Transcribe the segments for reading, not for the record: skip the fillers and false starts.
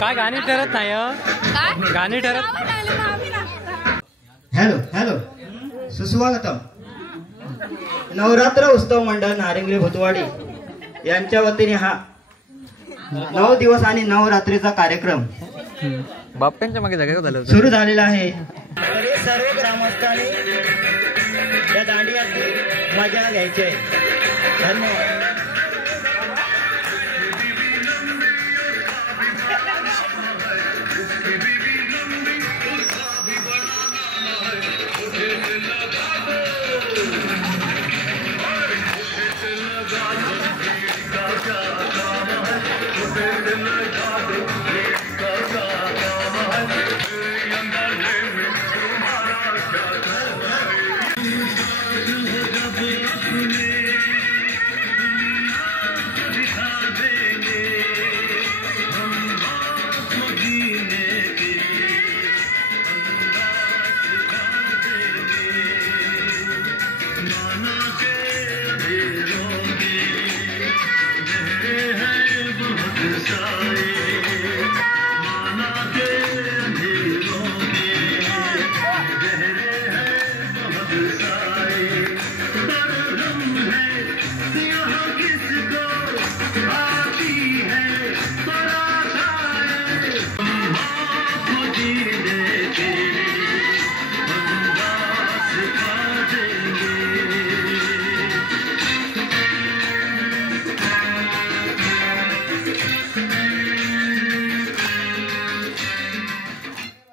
काय गाणी ठरत नाही गाणी ठरत. हॅलो हॅलो सुस्वागतम. नवरात्र उत्सव मंडळ नारिंगरी भुतवाडी यांच्या वतीने हा 9 दिवस आणि नवरात्रीचा कार्यक्रम बाप्पांच्या मागे जागा झालं सुरू झालेला आहे. सर्व ग्रामस्थांनी या दांडियाची मजा घ्यायची आहे. धन्यवाद.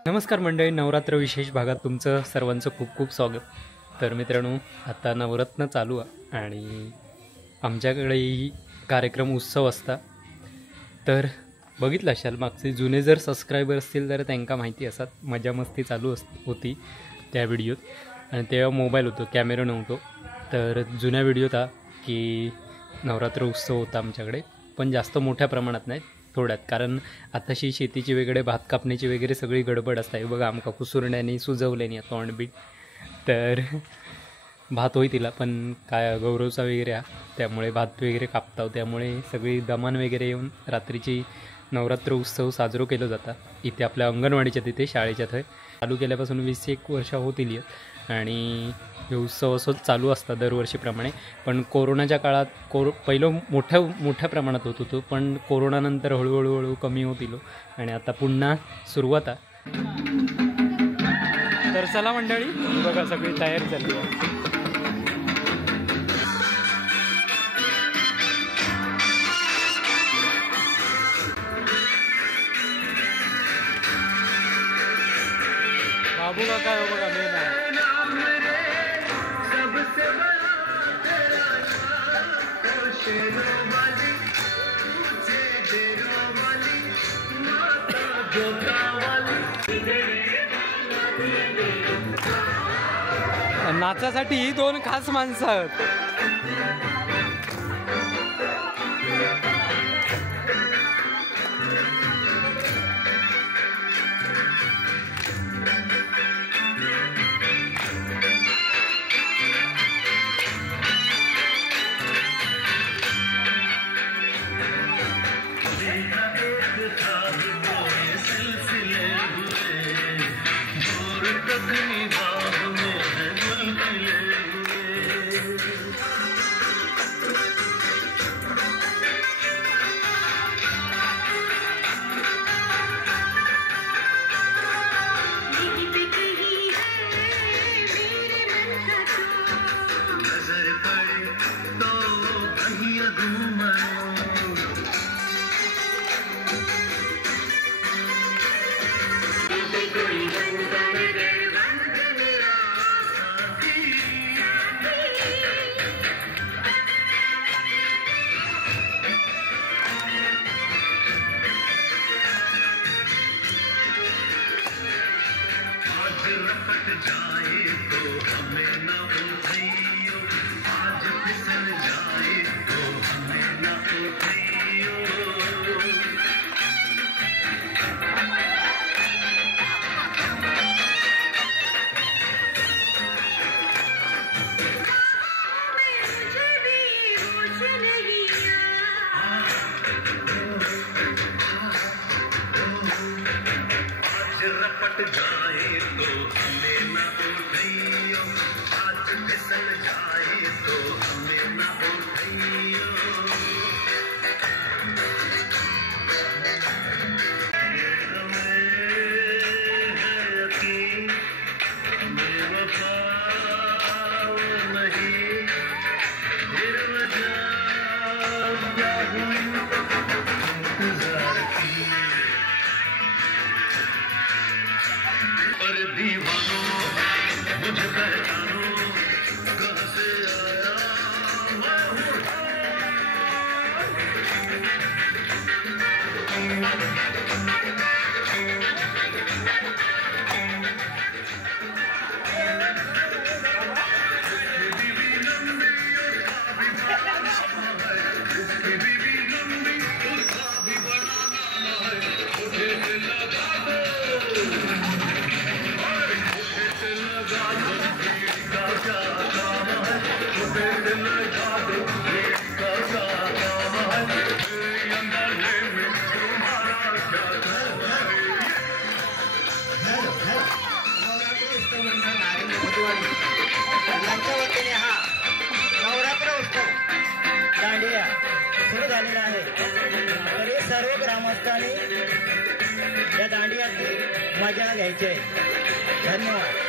नमस्कार मंडळी, नवरात्र विशेष भागात तुमचं सर्वांचं खूप खूप स्वागत. तर मित्रांनो, आता नवरत्न चालू आहे आणि आमच्याकडेही कार्यक्रम उत्सव असता. तर बघितलं असाल मागचे जुने जर सबस्क्रायबर असतील तर त्यांना माहिती असतात मजा मस्ती चालू होती त्या व्हिडिओत. आणि तेव्हा मोबाईल होतो, कॅमेरा नव्हतो. तर जुन्या व्हिडिओत हा की नवरात्र उत्सव होता आमच्याकडे, पण जास्त मोठ्या प्रमाणात नाही, थोड्यात. कारण आताशी शेतीची वेगळे भात कापण्याची वगैरे सगळी गडबड असते. बघा आमका कुसुरण्याने सुजवल्याने तोंडबीट. तर भात होई तिला पण काय गौरवचा वगैरे हा, त्यामुळे भात वगैरे कापताव. त्यामुळे सगळी दमान वगैरे येऊन रात्रीची नवरात्र उत्सव साजरा केला जाता इथे आपल्या अंगणवाडीच्या तिथे शाळेच्या थंय. चालू केल्यापासून 20-21 वर्ष होतील आणि हे उत्सव असंच चालू असतात दरवर्षीप्रमाणे. पण कोरोनाच्या काळात पहिलं मोठ्या प्रमाणात होत होतो, पण कोरोनानंतर हळूहळू कमी होतील आणि आता पुन्हा सुरुवात आहे. तर चला मंडळी, बघा सगळी तयारी झाली आहे. बाबू काका हो बघा मेन आहे. नाचासाठी ही 2 खास माणसं आहेत. यांच्या वतीने हा नवरात्र उत्सव दांडिया सुरू झालेला आहे. तरी सर्व ग्रामस्थांनी या दांडियाची मजा घ्यायची आहे. धन्यवाद.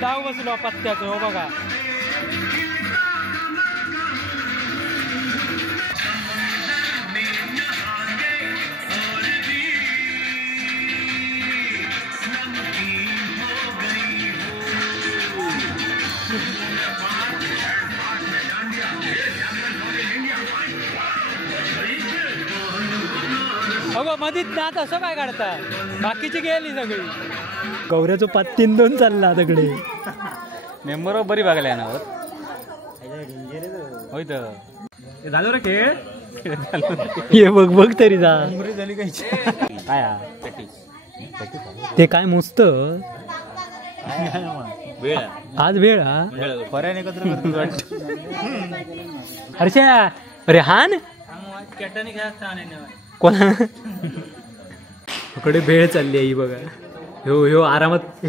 डाव बसलो पत्त्याचं हो बघा. अगो मधीत नात असं काय काढता बाकीची गेली सगळी. गौऱ्याचं पात 3-2 चालला दगडे. मेंबर बरी बघायला ना होय तर झालं रे खेळ. ये बघ बघ तरी जा काय ते काय मुस्त आज वेळ हा हर्षा रेहान कोणा कडे भेळ चालली आहे ही बघा. ह्यो आरामात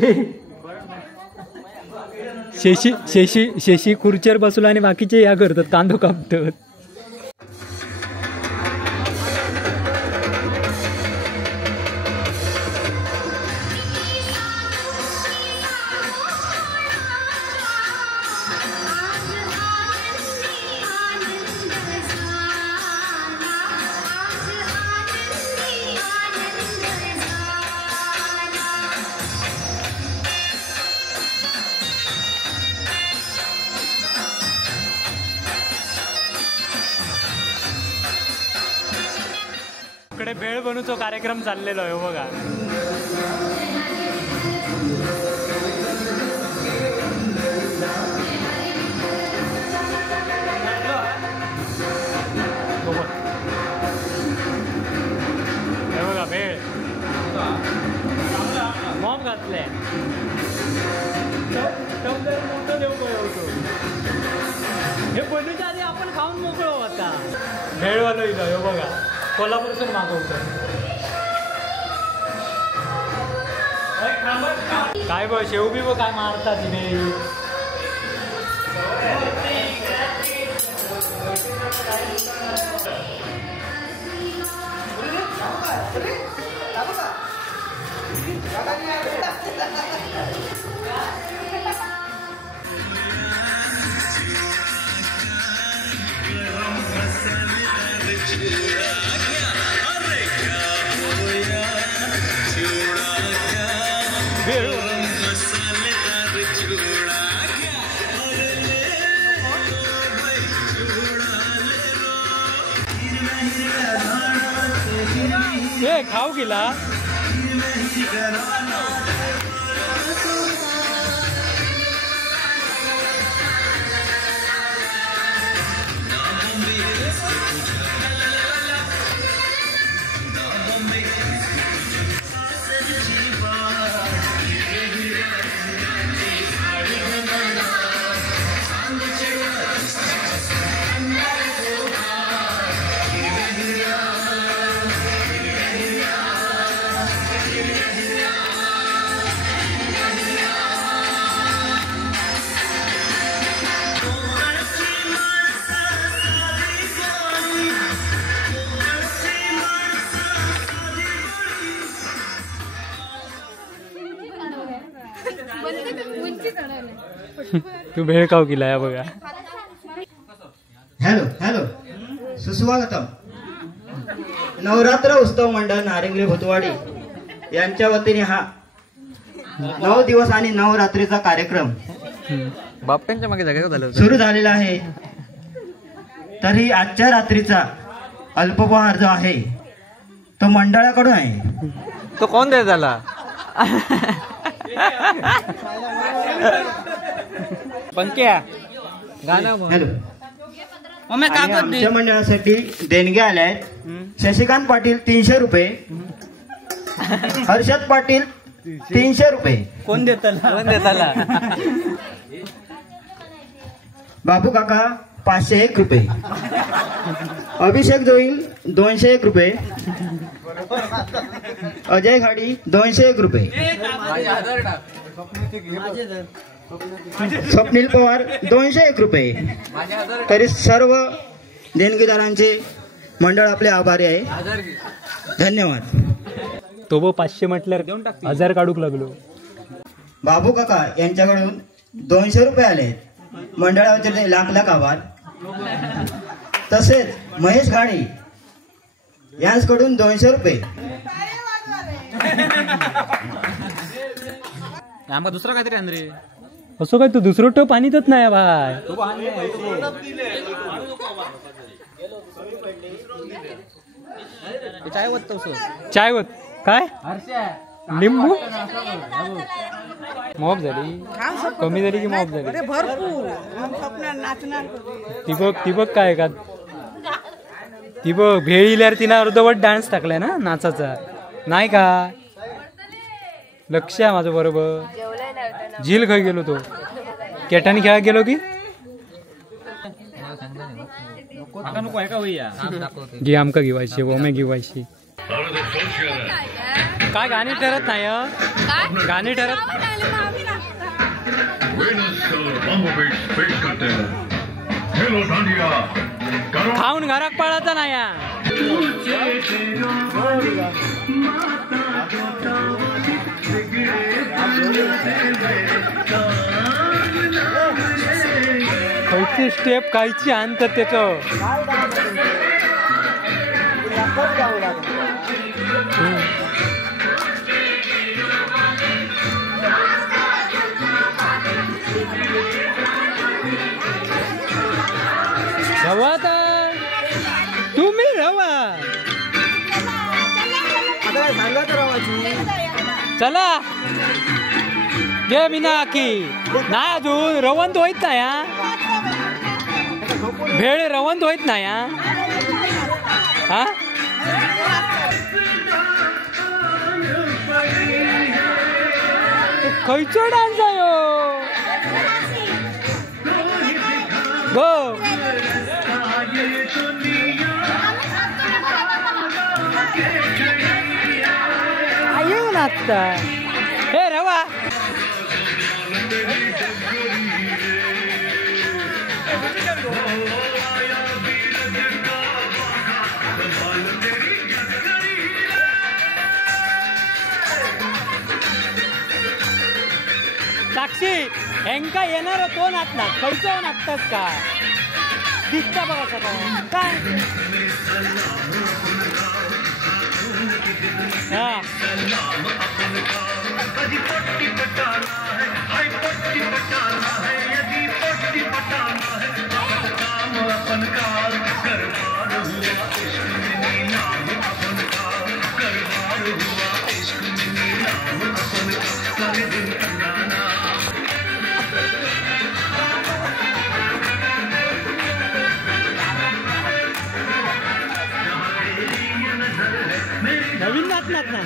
शेशी खुर्चीवर बसलो आणि बाकीचे या करतात कांदो कापतात. इकडे भेळ बनवतो कार्यक्रम चाललेलो आहे बघा. हे बघा भेळ मॉम घातले देऊ होतो. हे बनवच्या आधी आपण खाऊन मोकळो आता. भेळ बनवलं हे बघा कोल्हापूरसून मागवतो. काय बघ शेव बी काय मारतात तिने. हे खाऊ गेला. तू भेळ खाऊ गेला या बघा. हॅलो हॅलो, सुस्वागतम. नवरात्र उत्सव मंडळ नारिंगले भुतवाडी यांच्या वतीने हा 9 दिवस आणि 9 रात्रीचा कार्यक्रम बाप्पांच्या मागे जागा झालं सुरू झालेला आहे. तरी आजच्या रात्रीचा अल्पोपहार जो आहे तो मंडळाकडून आहे. तो कोण द्याय झाला. पंक्या गाणं म्हण. हॅलो, आणि आमच्या मंडळासाठी देणग्या आल्या आहेत. शशिकांत पाटील 300 रुपये, हर्षद पाटील 300 रुपये, कोण देताला. बाबू काका 501 रुपये, अभिषेक जोईल 201 रुपये, अजय घाडी 201 रुपये, स्वप्नील पवार 201 रुपये. तरी सर्व देणगीदारांचे मंडळ आपले आभारी आहे. धन्यवाद. तो बो 500 म्हटल्यावर 1000 काढूक लागलो. बाबू काका यांच्याकडून 200 रुपये आले. मंडळाचे लाख लाख आभार. तसेच महेश घाडी यांच्याकडून 200 रुपये. आम्हाला दुसरा काहीतरी आण रे. असं काय तू दुसरं टप आणतच नाही भाई. चाय होत चाय होत काय लिंबू मॉप झाली, कमी झाली की मॉप झाली. ती बघ काय का ती बघ भेळ इल्यावर तिनं अर्धवट डान्स टाकलाय ना नाचाचा. नाही का लक्ष आहे माझं बरोबर. झील खाई गेलो तो केटाने खेळा गेलो की घे आमका घेवायची ओमे घेवायची. काय गाणी ठरत नाही गाणी ठरत. खाऊन घरात पळायचा नाही. खयची स्टेप कायची आणतात त्याचं. रवा तुम्ही रवा चला घे बिना की नाही अजून रवंत होईत नाही. भेळ रवंत होईत नाही. हा खयचो डान्स आहे गो. येऊ नाचता हे रवा साक्षी हेंका येणार तो नाचला खयचो नाचतात का दिसता बघा सगळं काय हा नवीन नाचणार ना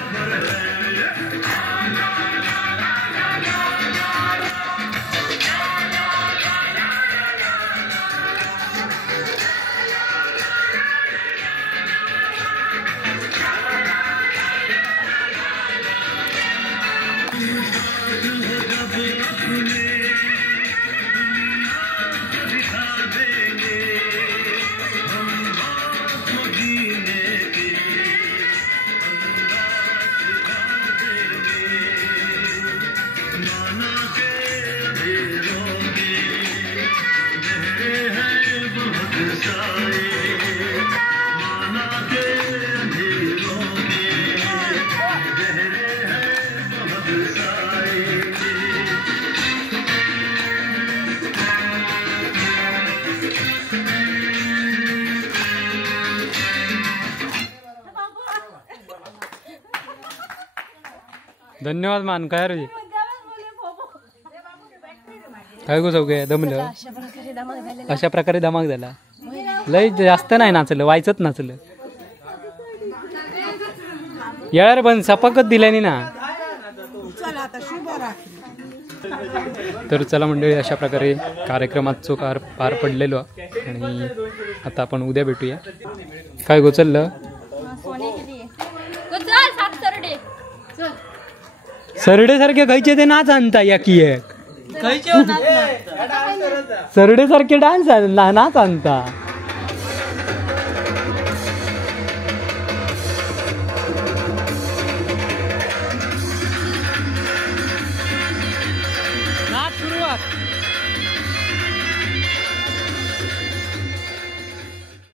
धन्यवाद मान काय रे काय गो चौघे दमलं अशा प्रकारे धमाक झाला लय जास्त नाही नाचलं व्हायचंच नाचलं यार पण सपाकच दिल्याने ना तर चला मंडळी अशा प्रकारे कार्यक्रमाचं पार पडलेलो आणि आता आपण उद्या भेटूया काय गो चाललं सरडे सारखे खायचे ते नाच आणता या की एक सरडे सारखे डान्स नाच आणता